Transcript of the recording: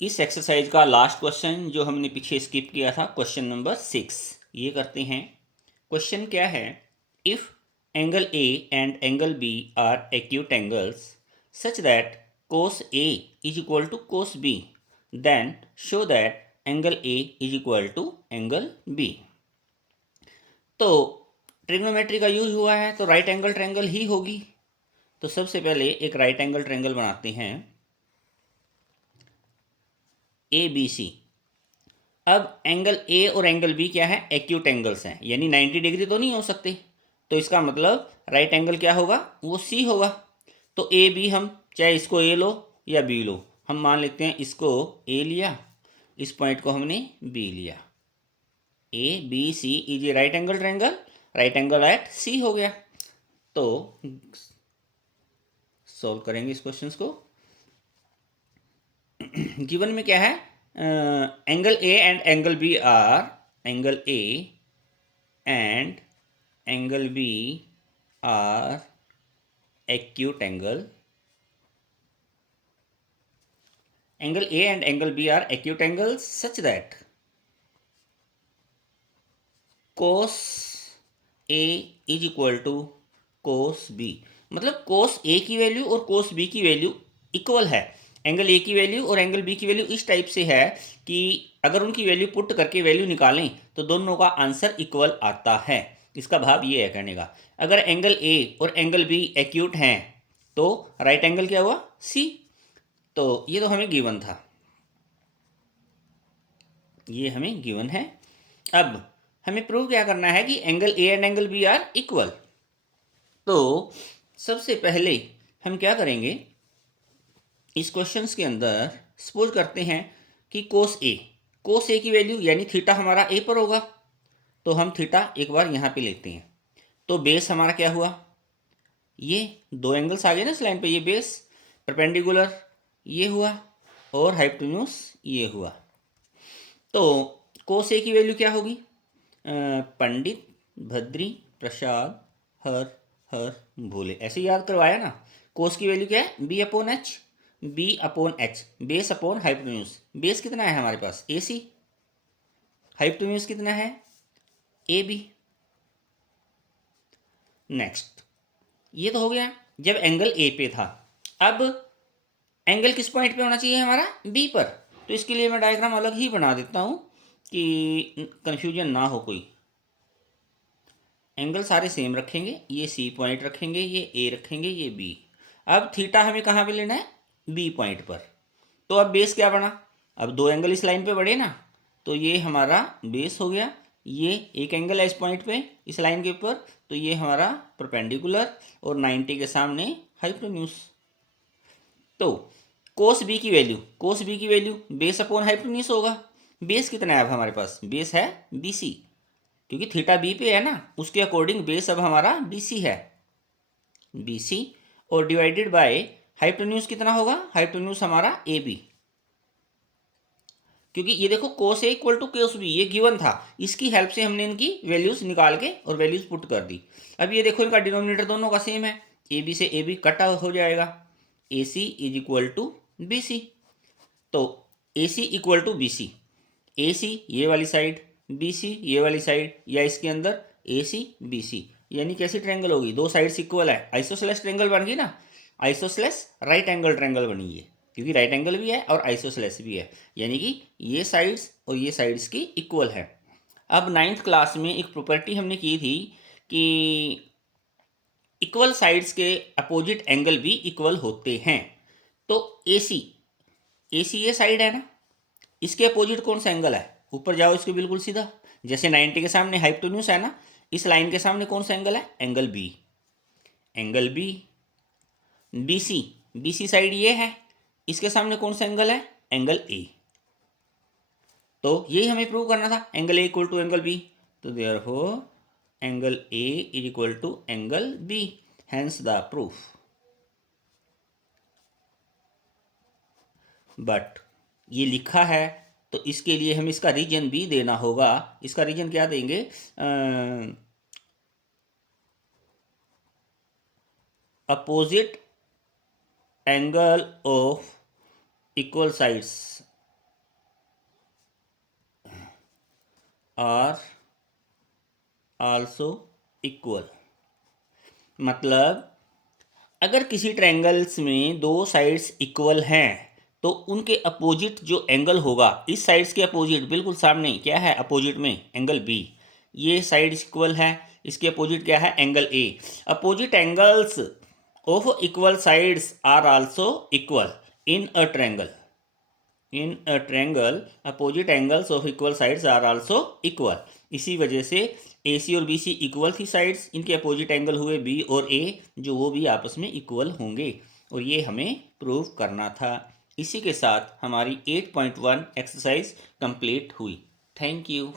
इस एक्सरसाइज का last question जो हमने पीछे स्किप किया था, क्वेश्चन नंबर 6, ये करते हैं। क्वेश्चन क्या है? If angle A and angle B are acute angles such that cos A is equal to cos B, then show that angle A is equal to angle B. तो trigonometry का use हुआ है तो right angle triangle ही होगी। तो सबसे पहले एक राइट एंगल ट्रायंगल बनाते हैं, ए बी सी। अब एंगल ए और एंगल बी क्या है? एक्यूट एंगल्स हैं, यानी 90 डिग्री तो नहीं हो सकते। तो इसका मतलब राइट एंगल क्या होगा? वो सी होगा। तो ए बी, हम चाहे इसको ए लो या बी लो, हम मान लेते हैं इसको ए लिया, इस पॉइंट को हमने बी लिया। A B C is a right angle triangle, right angle at C हो गया। तो सॉल्व करेंगे इस क्वेश्चन को। गिवन में क्या है? Angle A and angle B are, angle A and angle B are acute angle. Angle A and angle B are acute angles such that cos A is equal to cos B। मतलब cos A की value और cos B की value equal है। Angle ए की value और angle B की value इस type से है कि अगर उनकी वैल्यू पुट करके वैल्यू निकालें तो दोनों का आंसर इक्वल आता है। इसका भाव ये है कहने का, अगर एंगल ए और एंगल बी एक्यूट हैं तो राइट एंगल क्या हुआ? सी। तो ये तो हमें गिवन था, ये हमें गिवन है। अब हमें प्रूव क्या करना है कि angle A and angle B are equal. तो सबसे पहले हम क्या करेंगे, इस क्वेश्चंस के अंदर सपोज करते हैं कि कोस ए की वैल्यू यानी थीटा हमारा ए पर होगा। तो हम थीटा एक बार यहाँ पे लेते हैं। तो बेस हमारा क्या हुआ? ये दो एंगल्स आ गए ना इस लाइन पे, ये बेस परपेंडिकुलर ये हुआ और हाइपोटेन्यूज ये हुआ। तो कोस ए की वैल्यू क्या होगी? पंडित भद्री प्रसाद हर हर भोले, ऐसे याद करवाया ना। कोस की वैल्यू क्या है? B upon H, B upon H, base upon hypotenuse. Base कितना है हमारे पास? ए सी। हाइपोटेन्यूज कितना है? A B. नेक्स्ट, ये तो हो गया जब एंगल ए पे था। अब एंगल किस पॉइंट पे होना चाहिए हमारा? बी पर। तो इसके लिए मैं डायग्राम अलग ही बना देता हूँ कि कंफ्यूजन ना हो कोई। एंगल सारे सेम रखेंगे, ये सी पॉइंट रखेंगे, ये ए रखेंगे, ये बी। अब थीटा हमें कहाँ पे लेना है? बी पॉइंट पर। तो अब बेस क्या बना? अब दो एंगल इस लाइन पे बढ़े ना, तो ये हमारा बेस हो गया। ये एक एंगल है इस पॉइंट पे, इस लाइन के ऊपर, तो ये हमारा परपेंडिकुलर और 90 के सामने हाइपोटेन्यूज। तो कोस बी की वैल्यू बेस अपॉन हाइपोटेन्यूज होगा। बेस कितना है अब हमारे पास? बेस है बी सी, क्योंकि थीटा बी पे है ना, उसके अकॉर्डिंग बेस अब हमारा बी सी है, बी सी। और डिवाइडेड बाय हाइपोटेन्यूज कितना होगा? हाइपोटेन्यूज हमारा ए बी, क्योंकि ये देखो कोस ए इक्वल टू कोस बी ये गिवन था, इसकी हेल्प से हमने इनकी वैल्यूज निकाल के और वैल्यूज पुट कर दी। अब ये देखो इनका डिनोमिनेटर दोनों का सेम है, ए बी से ए बी कट हो जाएगा, A C is equal to B C. तो A C equal to B C, A C ये वाली साइड, बी सी ये वाली साइड, या इसके अंदर ए सी बी सी, यानी कैसी ट्रायंगल होगी? दो साइड्स इक्वल है, आइसोसेलेस ट्रायंगल बन गई ना। आइसोसेलेस राइट एंगल ट्रायंगल बनी है, क्योंकि राइट एंगल भी है और आइसोसेलेस भी है, यानी कि ये साइड्स और ये साइड्स की इक्वल है। अब नाइन्थ क्लास में एक प्रॉपर्टी हमने की थी कि इक्वल साइड्स के अपोजिट एंगल भी इक्वल होते हैं। तो ए सी ये साइड है ना, इसके अपोजिट कौन सा एंगल है? ऊपर जाओ इसके बिल्कुल सीधा, जैसे 90 के सामने हाइपोटेन्यूज है ना, इस लाइन के सामने कौन सा एंगल है? Angle B. Angle B, B C side ये है, इसके सामने कौन सा एंगल है? Angle A. तो यही हमें प्रूव करना था, angle A equal to angle B. तो therefore angle A is equal to angle B, hence the proof. But ये लिखा है तो इसके लिए हम इसका रीजन भी देना होगा। इसका रीजन क्या देंगे? Opposite angle of equal sides are also equal. मतलब अगर किसी ट्रायंगल्स में दो साइड्स इक्वल हैं तो उनके अपोजिट जो एंगल होगा, इस साइड्स के अपोजिट बिल्कुल सामने क्या है, अपोजिट में एंगल बी। ये साइड इक्वल है, इसके अपोजिट क्या है, angle A. Opposite angles of equal sides are also equal in a triangle. In a triangle opposite angles of equal sides are also equal. इसी वजह से ए सी और B C equal थी sides, इनके opposite angle हुए B और A, जो वो भी आपस में इक्वल होंगे, और ये हमें प्रूव करना था। इसी के साथ हमारी 8.1 एक्सरसाइज कंप्लीट हुई। Thank you.